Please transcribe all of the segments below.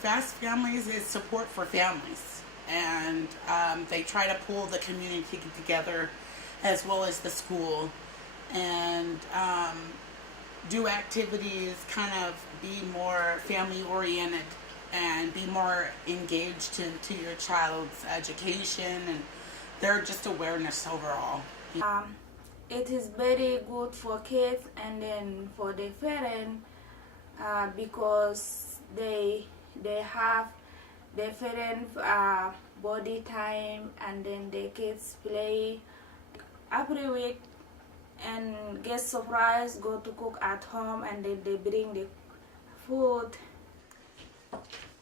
Fast Families is support for families, and they try to pull the community together as well as the school, and do activities, kind of be more family oriented and be more engaged into your child's education and their just awareness overall. It is very good for kids and then for the parents because they have different body time, and then the kids play every week and get surprised, go to cook at home, and then they bring the food.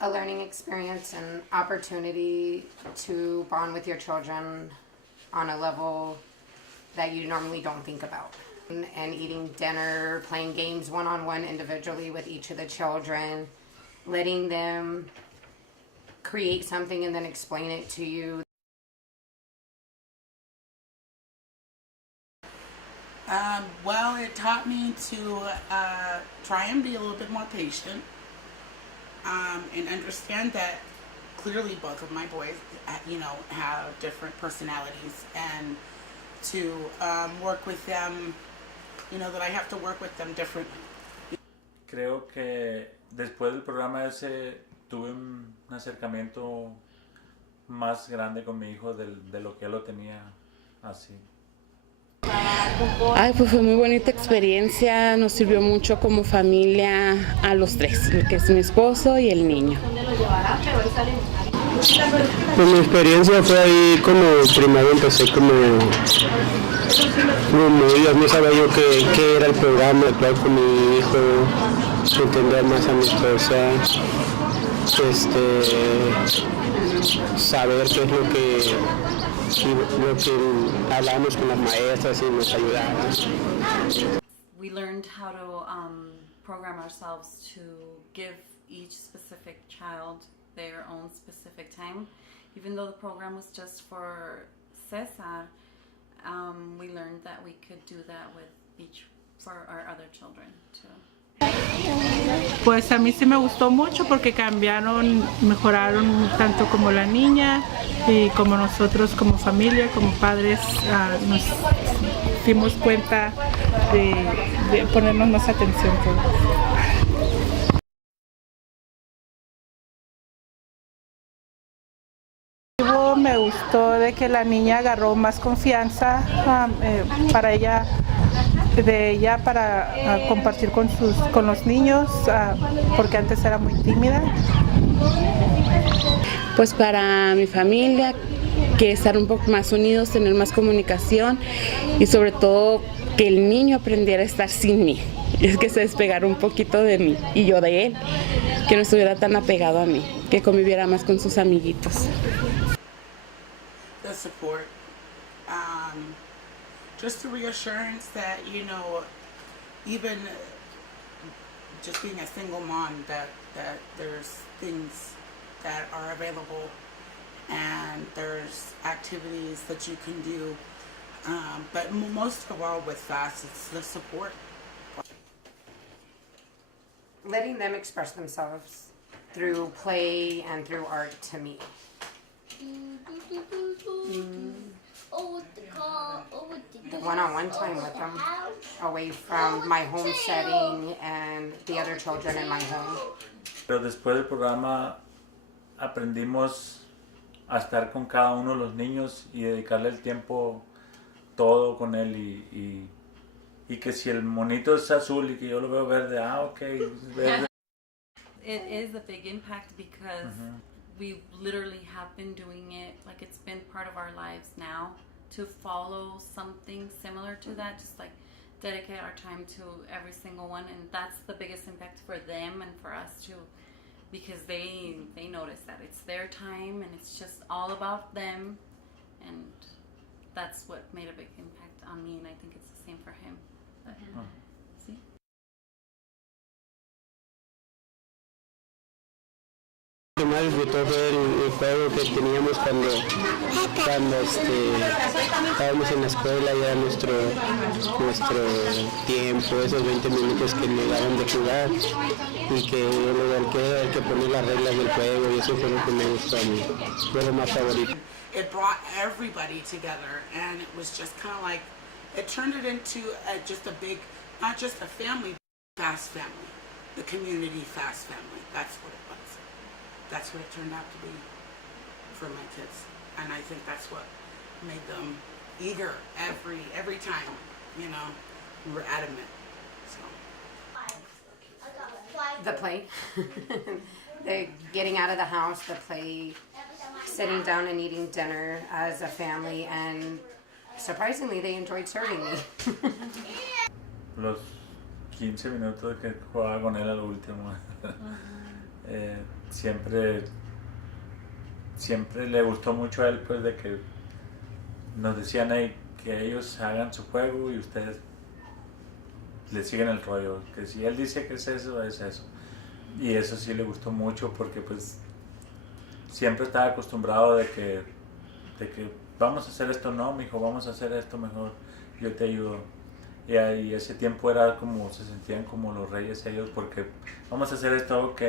A learning experience and opportunity to bond with your children on a level that you normally don't think about. And eating dinner, playing games one-on-one individually with each of the children, letting them create something and then explain it to you. Well, it taught me to try and be a little bit more patient, and understand that clearly both of my boys, have different personalities, and to work with them, that I have to work with them differently. Creo que después del programa ese tuve un acercamiento más grande con mi hijo de lo que él lo tenía así. Ay, pues fue muy bonita experiencia, nos sirvió mucho como familia a los tres, que es mi esposo y el niño. Pues mi experiencia fue ahí como primero empecé como ellas, no sabía yo qué era el programa, hablar con mi hijo, entender más a mi esposa, saber qué es lo que hablamos con las maestras y nos ayudaban. We learned how to program ourselves to give each specific child their own specific time. Even though the program was just for Cesar, we learned that we could do that for our other children too. Pues a mí sí me gustó mucho porque mejoraron tanto como la niña y como nosotros como familia, como padres, nos dimos cuenta de ponernos más atención todos. Me gustó de que la niña agarró más confianza para ella para compartir con los niños, porque antes era muy tímida. Pues para mi familia, que estar un poco más unidos, tener más comunicación y sobre todo que el niño aprendiera a estar sin mí. Es que se despegara un poquito de mí y yo de él, que no estuviera tan apegado a mí, que conviviera más con sus amiguitos. The support, just the reassurance that, even just being a single mom, that there's things that are available and there's activities that you can do, but most of all with FAST, it's the support. Letting them express themselves through play and through art to me. The one-on-one time with them, away from my home setting and the other children in my home. Pero después del programa aprendimos a estar con cada uno de los niños y dedicarle el tiempo todo con él, y que si el monito es azul y que yo lo veo verde, okay, es verde. It is a big impact because we literally have been doing it, like it's been part of our lives now, to follow something similar to that, just like dedicate our time to every single one, and that's the biggest impact for them and for us too, because they notice that it's their time and it's just all about them, and that's what made a big impact on me, and I think it's the same for him. But, see? que más disfrutó fue el juego que teníamos cuando estábamos en la escuela y era nuestro tiempo, esos 20 minutos que me daban de jugar y que era el que ponía las reglas del juego y eso fue lo que me gustó a mí, fue lo más favorito. It brought everybody together, and it was just kind of like, it turned it into just a big, not just a family, fast family, the community fast family. That's what it was. That's what it turned out to be for my kids, and I think that's what made them eager every time. You know, we were adamant. So. The play, the getting out of the house, the play, sitting down and eating dinner as a family, and surprisingly, they enjoyed serving me. Los 15 minutos que jugaba con él al último, siempre le gustó mucho a él, pues, de que nos decían ahí que ellos hagan su juego y ustedes le siguen el rollo, que si él dice que es eso, es eso. Y eso sí le gustó mucho porque pues siempre estaba acostumbrado de que vamos a hacer esto, no, mijo, vamos a hacer esto mejor, yo te ayudo. Y ahí ese tiempo era como, se sentían como los reyes ellos, porque vamos a hacer esto, ok,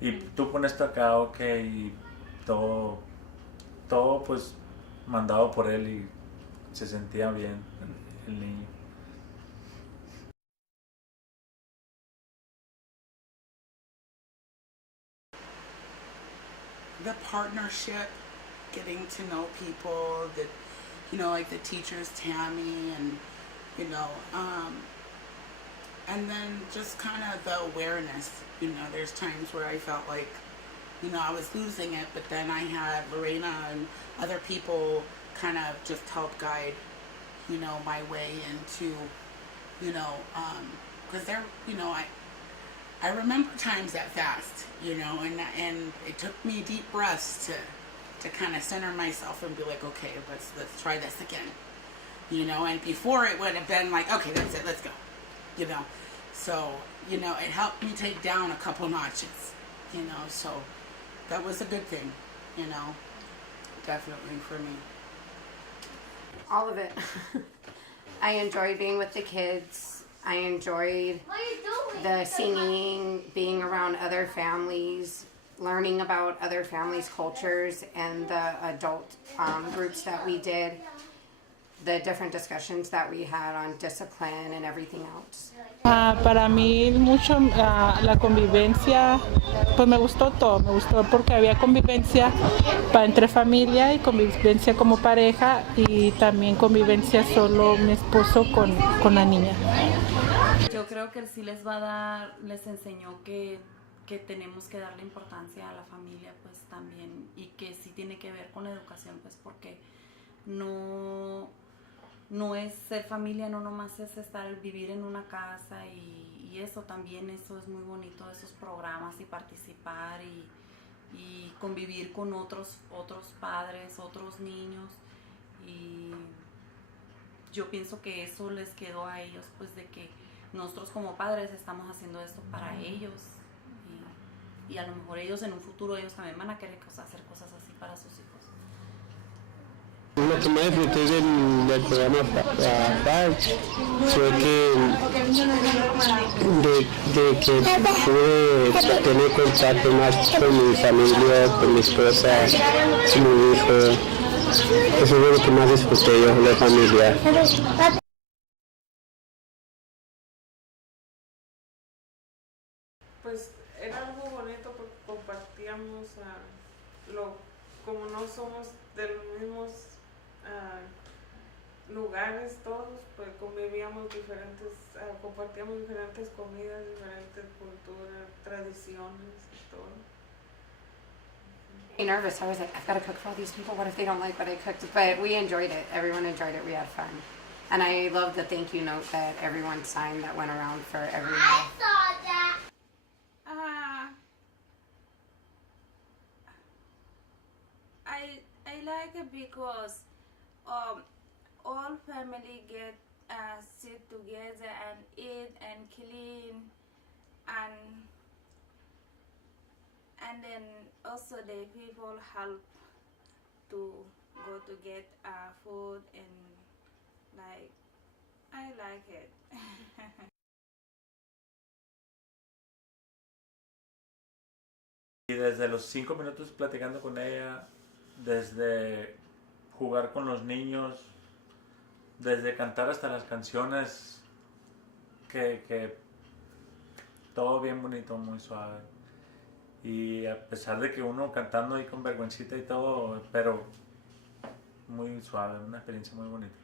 y tú pones esto acá, ok, y todo pues mandado por él y se sentía bien el niño. The partnership, getting to know people, that, you know, like the teachers, Tammy, and, you know, and then just kind of the awareness. You know, there's times where I felt like, you know, I was losing it, but then I had Lorena and other people kind of just help guide, you know, my way into, you know, because they're, you know, I remember times that fast, you know, and it took me deep breaths to kind of center myself and be like, okay, let's try this again, you know. And before it would have been like, okay, that's it, let's go, you know. So, you know, it helped me take down a couple notches, you know. So that was a good thing, you know, definitely for me. All of it. I enjoyed being with the kids. I enjoyed the singing, being around other families, learning about other families' cultures, and the adult groups that we did, the different discussions that we had on discipline and everything else. Para mí mucho la convivencia, pues me gustó todo, me gustó porque había convivencia entre familia y convivencia como pareja y también convivencia solo mi esposo con la niña. Yo creo que sí les enseñó que tenemos que darle importancia a la familia, pues también, y que sí tiene que ver con la educación, pues porque no es ser familia, no nomás es vivir en una casa y eso también, eso es muy bonito, esos programas y participar y convivir con otros padres, otros niños, y yo pienso que eso les quedó a ellos, pues de que nosotros como padres estamos haciendo esto para ellos y a lo mejor ellos en un futuro ellos también van a querer hacer cosas así para sus hijos. Lo que más disfruté del programa fue que pude tener contacto más con mi familia, con mi esposa, con mi hijo. Eso es lo que más disfruté yo, la familia. Pues era algo bonito porque compartíamos como no somos de los mismos lugares todos, pues convivíamos compartíamos diferentes comidas, diferentes culturas, tradiciones y todo. Nervous. I was like, I've got to cook for all these people. What if they don't like what I cooked? But we enjoyed it. Everyone enjoyed it. We had fun. And I love the thank you note that everyone signed that went around for every meal. I saw that. I like it because all family get sit together and eat and clean, and and then also the people help to go to get food, and like I like it. Y desde los 5 minutos platicando con ella, desde jugar con los niños, desde cantar hasta las canciones, que todo bien bonito, muy suave. Y a pesar de que uno cantando ahí con vergüencita y todo, pero muy suave, una experiencia muy bonita.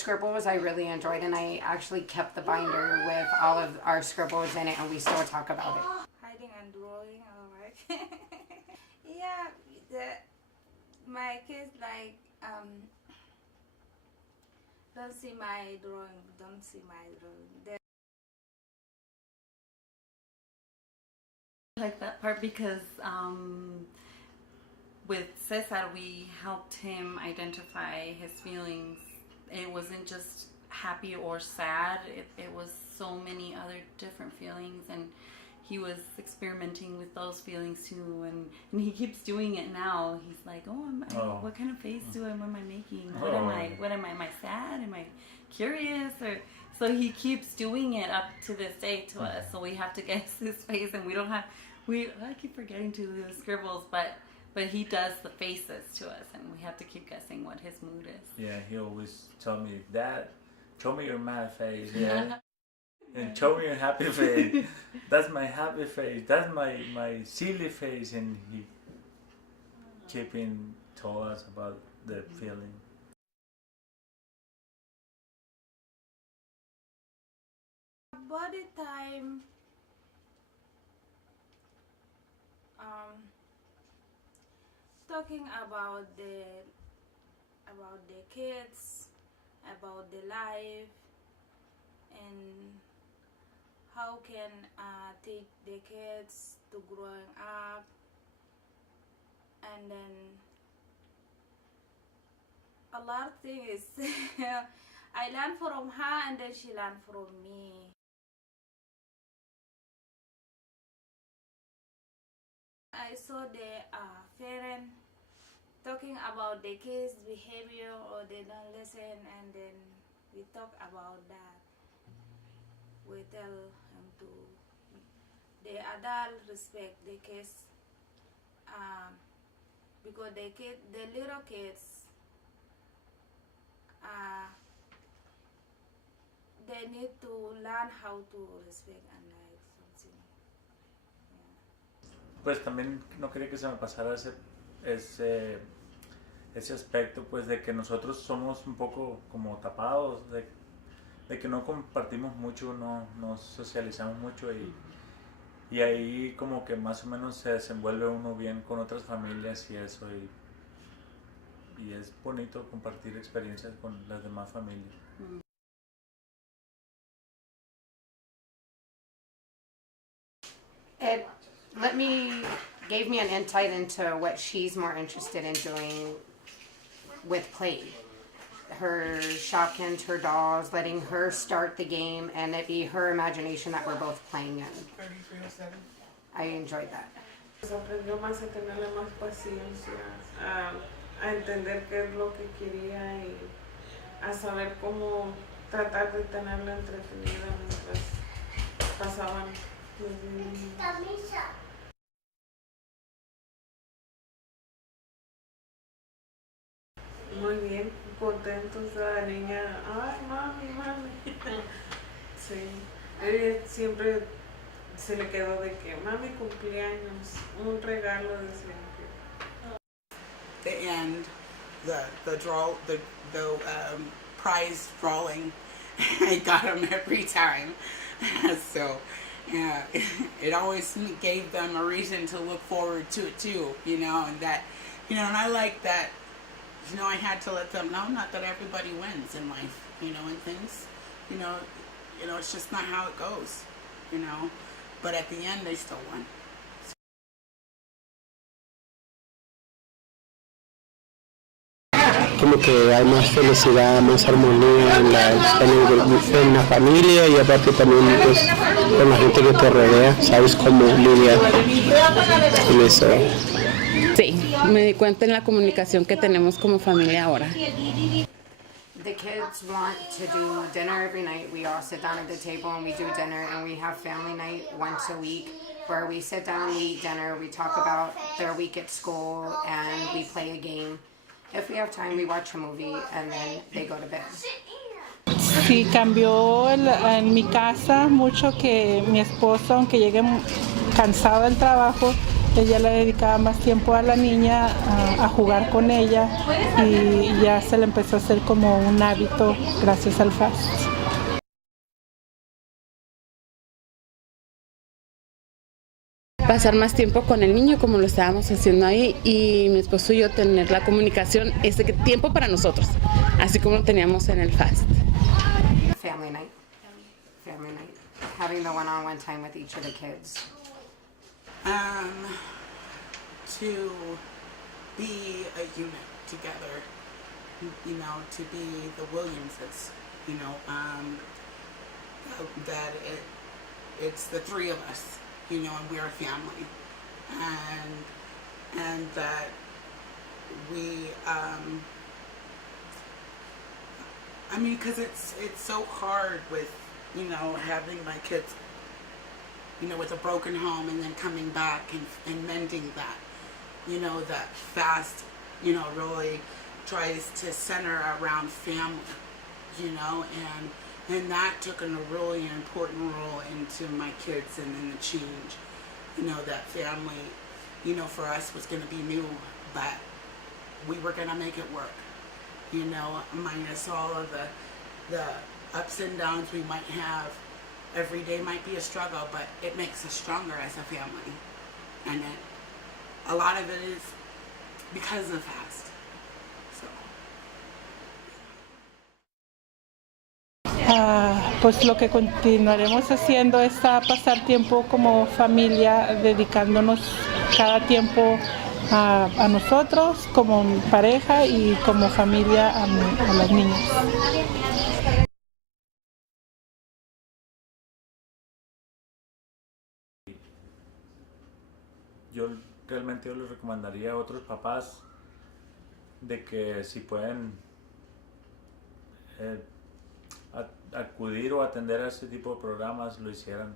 Scribbles I really enjoyed, and I actually kept the binder with all of our scribbles in it, and we still talk about it. Hiding and drawing, alright. Yeah, my kids like don't see my drawing. I like that part because with Cesar, we helped him identify his feelings. It wasn't just happy or sad. It was so many other different feelings, and he was experimenting with those feelings too. And he keeps doing it now. He's like, what kind of face am I making? What am I? Am I sad? Am I curious? Or so he keeps doing it up to this day to us. So we have to guess his face, and I keep forgetting to do the scribbles, but he does the faces to us, and we have to keep guessing what his mood is. Yeah, he always tell me, Dad, show me your mad face, yeah. And show me your happy face. That's my happy face. That's my silly face. And he keeping told us about the feeling. Body time. Talking about the kids, about the life, and how can teach the kids to growing up, and then a lot of things. I learned from her, and then she learned from me. I saw the parent talking about the kids' behavior, or they don't listen, and then we talk about that. We tell him to the adult respect the kids, because the little kids, they need to learn how to respect and like something. Pues también no quería que se me pasara ese aspecto, pues de que nosotros somos un poco como tapados, de que no compartimos mucho, no socializamos mucho, y ahí como que más o menos se desenvuelve uno bien con otras familias y eso, y es bonito compartir experiencias con las demás familias. It gave me an insight into what she's more interested in doing with play. Her Shopkins, her dolls, letting her start the game, and it be her imagination that we're both playing in. 3307. I enjoyed that. Pues aprendió más a tenerle más paciencia, a entender qué es lo que quería y a saber cómo tratar de tenerla entretenida mientras pasaban los días. Muy bien, contentos la niña. Ay, mami. Sí, ella siempre se le quedó de que mami cumpleaños, un regalo de siempre. The end, the prize drawing, I got them every time. So, yeah, it always gave them a reason to look forward to it too, and that, and I like that. I had to let them know, not that everybody wins in life, and things, it's just not how it goes, but at the end they still won. como que hay más felicidad, más armonía en la familia y aparte también pues, con la gente que te rodea, sabes cómo lidiar con eso. Sí, me di cuenta en la comunicación que tenemos como familia ahora. The kids want to do dinner every night. We all sit down at the table and we do dinner, and we have family night once a week where we sit down, we eat dinner, we talk about their week at school, and we play a game. If we have time, we watch a movie, and then they go to bed. Sí, cambió en mi casa mucho que mi esposo, aunque llegue cansado del trabajo, ella le dedicaba más tiempo a la niña, a jugar con ella, y ya se le empezó a hacer como un hábito gracias al FAST. Pasar más tiempo con el niño como lo estábamos haciendo ahí, y mi esposo y yo tener la comunicación, tiempo para nosotros, así como lo teníamos en el FAST. Family night. Family night. Having the one-on-one time with each of the kids. To be a unit together, you know, to be the Williamses, you know, that it's the three of us, you know, and we're a family, and that we, I mean, because it's so hard with, you know, having my kids, you know, with a broken home and then coming back and mending that. You know, that FAST, you know, really tries to center around family, you know, and that took a really important role into my kids and in the change. You know, that family, you know, for us was going to be new, but we were going to make it work. You know, minus all of the ups and downs we might have. Every day might be a struggle, but it makes us stronger as a family. And a lot of it is because of FAST. So. Pues lo que continuaremos haciendo es pasar tiempo como familia, dedicándonos cada tiempo a nosotros como pareja y como familia a las niñas. Yo les recomendaría a otros papás de que si pueden acudir o atender a ese tipo de programas lo hicieran,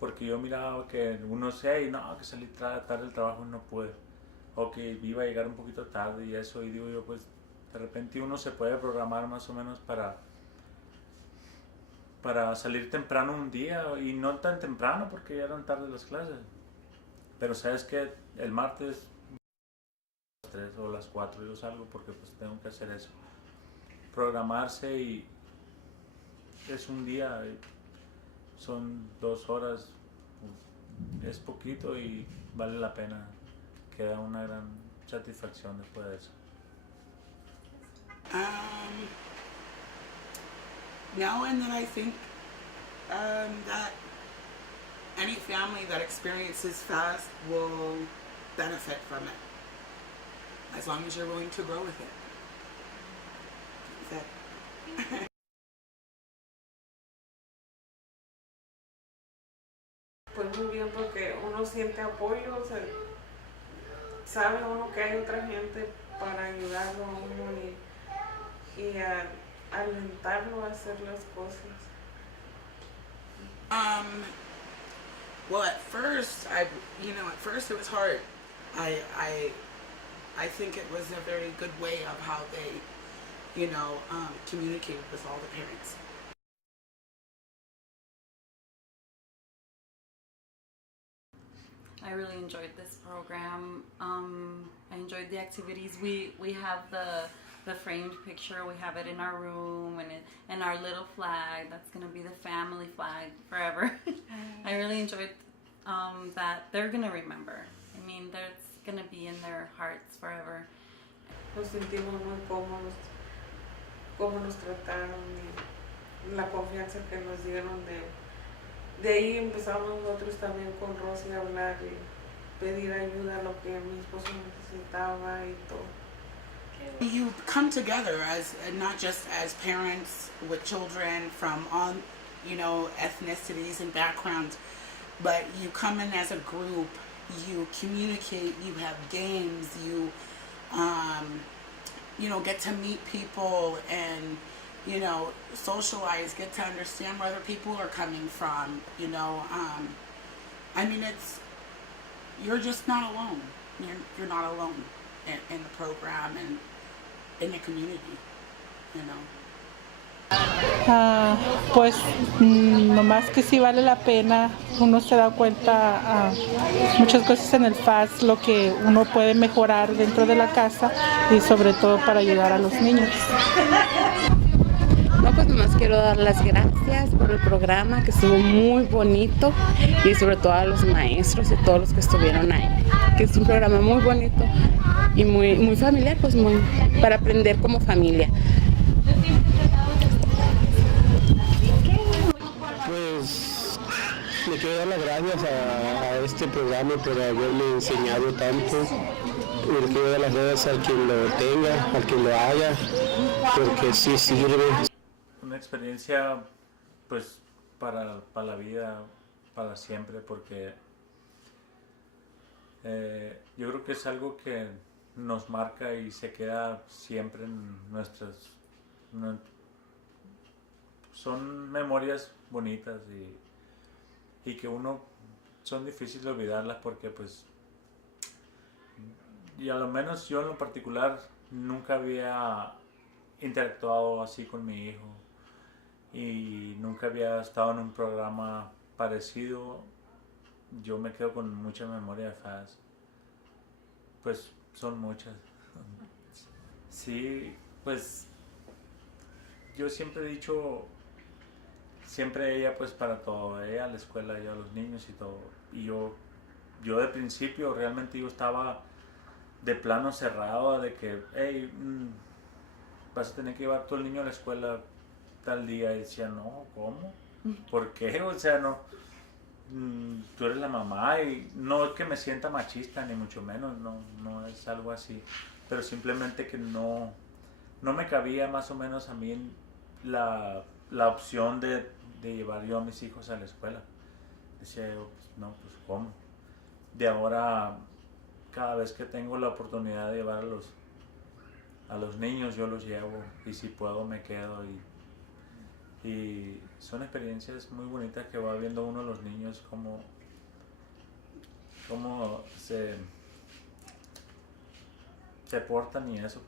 porque yo miraba que uno no, que salí tarde del trabajo y no pude, o que iba a llegar un poquito tarde y eso, y digo yo, pues de repente uno se puede programar más o menos para salir temprano un día, y no tan temprano porque ya eran tarde las clases, pero sabes que el martes a las 3 o las 4 yo salgo porque pues tengo que hacer eso, programarse, y es un día, son 2 horas, es poquito y vale la pena, queda una gran satisfacción después de eso. Now and then I think that any family that experiences FAST will benefit from it, as long as you're willing to grow with it. That's it. Pues muy bien, porque uno siente apoyo, o sea, sabe uno que hay otra gente para ayudarlo a uno y a alentarlo a hacer las cosas. Well, at first it was hard. I think it was a very good way of how they, you know, communicated with all the parents. I really enjoyed this program. I enjoyed the activities. We have the framed picture. We have it in our room, and our little flag. That's gonna be the family flag forever. I really enjoyed that. They're gonna remember. I mean, that's gonna be in their hearts forever. Nos sentimos muy cómodos, cómo nos trataron y la confianza que nos dieron de ahí empezamos nosotros también con Rosy a hablar y pedir ayuda a lo que mi esposo necesitaba y todo. You come together as not just as parents with children from all, you know, ethnicities and backgrounds, but you come in as a group, you communicate, you have games, you know, get to meet people and, you know, socialize, get to understand where other people are coming from, you know. I mean, you're just not alone. You're not alone in the program and in the community, you know. Pues nomás que sí vale la pena, uno se da cuenta muchas cosas en el FAS, lo que uno puede mejorar dentro de la casa y sobre todo para ayudar a los niños. No, pues nomás quiero dar las gracias por el programa, que estuvo muy bonito, y sobre todo a los maestros y todos los que estuvieron ahí, que es un programa muy bonito y muy familiar, pues muy para aprender como familia. Pues le quiero dar las gracias a este programa por haberme enseñado tanto. Le quiero dar las gracias al quien lo tenga, al quien lo haga, porque sí sirve. Una experiencia pues para la vida, para siempre, porque yo creo que es algo que nos marca y se queda siempre en son memorias bonitas y que son difíciles de olvidarlas, porque pues, y a lo menos yo en lo particular nunca había interactuado así con mi hijo y nunca había estado en un programa parecido. Yo me quedo con mucha memoria de FAS, pues son muchas. Sí, pues yo siempre he dicho, siempre ella pues para todo, ella a la escuela, ella a los niños y todo. Y yo de principio realmente yo estaba de plano cerrado de que, hey, vas a tener que llevar a todo el niño a la escuela tal día. Y decía, no, ¿cómo? ¿Por qué? O sea, no, tú eres la mamá, y no es que me sienta machista ni mucho menos, no es algo así, pero simplemente que no me cabía más o menos a mí la opción de llevar yo a mis hijos a la escuela. Decía yo, pues, no, pues ¿cómo? De ahora, cada vez que tengo la oportunidad de llevar a los niños, yo los llevo, y si puedo me quedo, y son experiencias muy bonitas que va viendo uno los niños cómo se portan y eso.